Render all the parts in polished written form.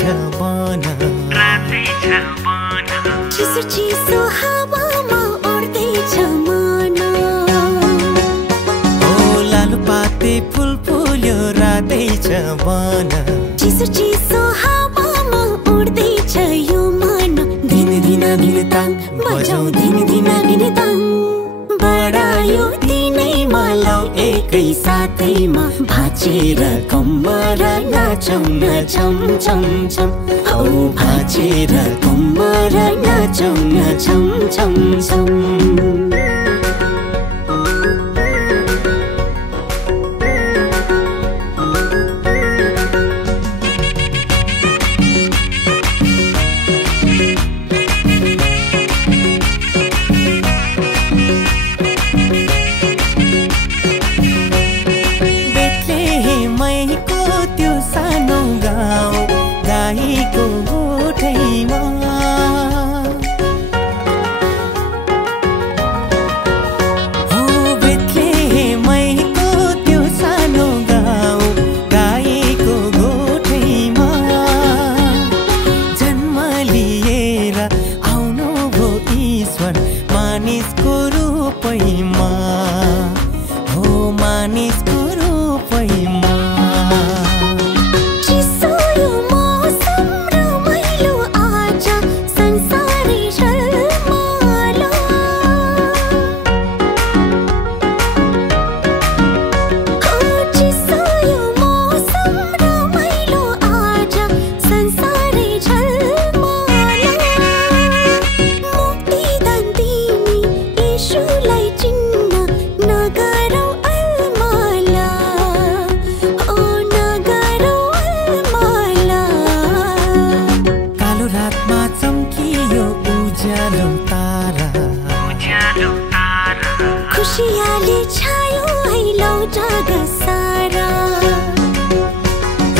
बन चिसो चिसो हावामा उड्दैछ मन ओ लालुपाते फुल फुल्यो रातैछ बन चिसो चिसो हावामा उड्दैछ यो मन दिन दिन दिन ताङ बजाऊ दिन दिन दिन ताङ बढायो दिनैमा लौ एकै साथैमा भाँचेर कम्बर नाचौँ न छम छम छम हौ भाँचेर कम्बर नाचौँ न छम छम छम गाईको गोठैमा हो बेथलेहेमैको त्यो सानो गाउँ गाईको गोठैमा जन्म लिएर आउनुभयो ईश्वर मानिसको रूपैमा हो मानिसको रूपैमा खुशियाली छायो है लौ जग सारा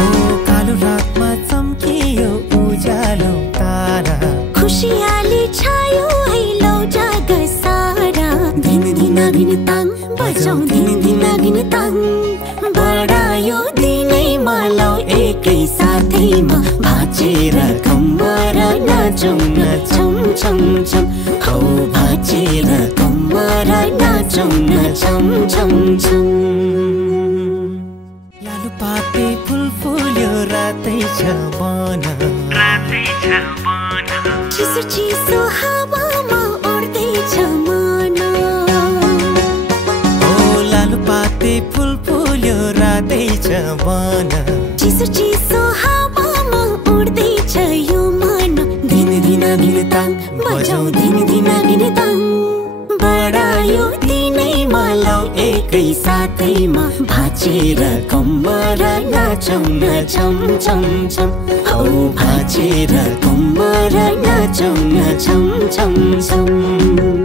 ओ कालो रातमा चम्कियो उज्यालो तारा खुशियाली छायो है लौ जग सारा दिन दिन दिन ताङ बजाऊ दिन दिन दिन ताङ बढायो दिनैमा लौ एकै साथैमा भाँचेर कम्बर नाचौँ न छम छम छम हौ भाँचेर कम्बर नाचौँ न छम छम छम लालुपाते फुल फुल्यो रातैछ बन चिसो चिसो हावामा उड्दैछ मन ओ लालुपाते फुल फुल्यो रातैछ बन चिसो चिसो हावामा उड्दैछ यो मन दिन दिन दिन ताङ बजाऊ दिन दिन दिन ताङ बढायो दिनैमा लौ एकै साथैमा भाँचेर कम्बर नाचौँ न छम छम छम हौ भाँचेर कम्बर नाचौँ न छम छम छम